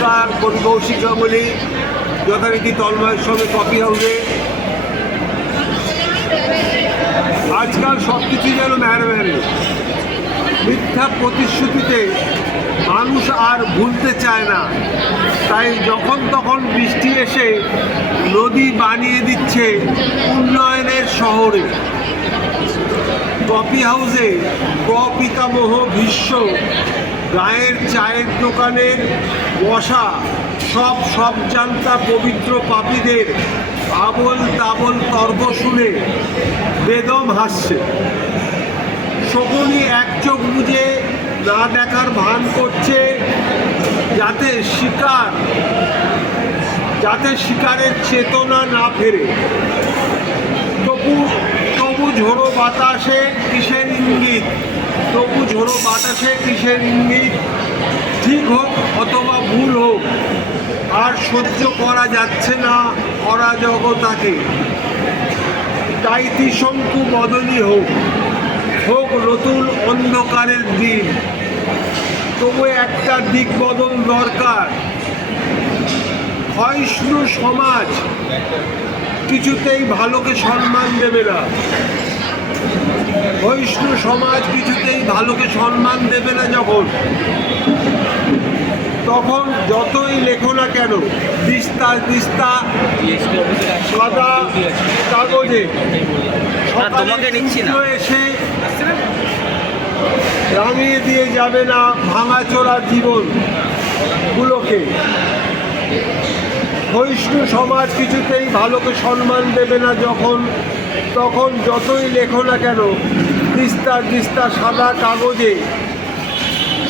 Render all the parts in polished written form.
নমস্কার, কৌশিক গাঙ্গুলি, যথারীতি তন্ময়ের সঙ্গে কফি হাউসে। আজকাল সব কিছুই যেন ম্যারম্যারে, মিথ্যা প্রতিশ্রুতিতে মানুষ আর ভুলতে চায় না। তাই যখন তখন বৃষ্টি এসে নদী বানিয়ে দিচ্ছে উন্নয়নের শহরে। কফি হাউসে প্রপিতামহ ভীষ্ম গায়ের চায়ের দোকানের বসা সব জানতা পবিত্র পাপীদের আবল তাবল তর্ক শুনে বেদম হাসছে। শকুনি এক চোখ বুঝে না দেখার ভান করছে, যাতে শিকারের চেতনা না ফেরে। তবু ঝোড়ো বাতাসে কিসের ইঙ্গিত, ঠিক হোক অথবা ভুল হোক, আর সহ্য করা যাচ্ছে না অরাজকতাকে। তাই ত্রিশঙ্কু বদলি হোক নতুন অন্ধকারের দিন। তবু একটা দিক বদল দরকার। ক্ষয়িষ্ণু সমাজ কিছুতেই ভালোকে সম্মান দেবে না। ক্ষয়িষ্ণু সমাজ কিছুতেই ভালোকে সম্মান দেবে না তখন যতই লেখো না কেন দিস্তা সাদা কাগজে এসে রাঙিয়ে দিয়ে যাবে না ভাঙাচোরা জীবনগুলোকে। ক্ষয়িষ্ণু সমাজ কিছুতেই ভালোকে সম্মান দেবে না তখন যতই লেখো না কেন দিস্তা সাদা কাগজে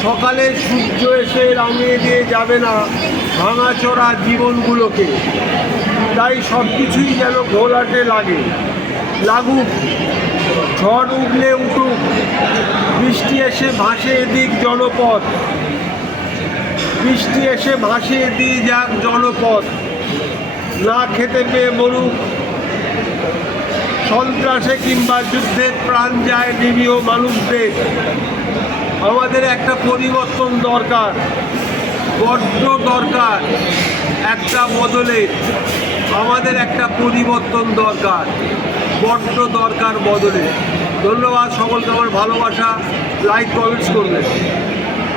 সকালে সূর্য এসে রাঙিয়ে দিয়ে যাবে না ভাঙাচোরা জীবনগুলোকে। তাই সব কিছুই যেন ঘোলাটে লাগুক, ঝড় উঠলে উঠুক, বৃষ্টি এসে ভাসিয়ে দিক জনপথ, যাক জনপথ। না খেতে পেয়ে মরুক, সন্ত্রাসে কিংবা যুদ্ধে প্রাণ যায় নিরীহ মানুষদের। আমাদের একটা পরিবর্তন দরকার, বড্ড দরকার একটা বদলের। আমাদের একটা পরিবর্তন দরকার, বড্ড দরকার বদলের। ধন্যবাদ সকলকে, আমার ভালোবাসা, লাইক কমেন্টস করবেন।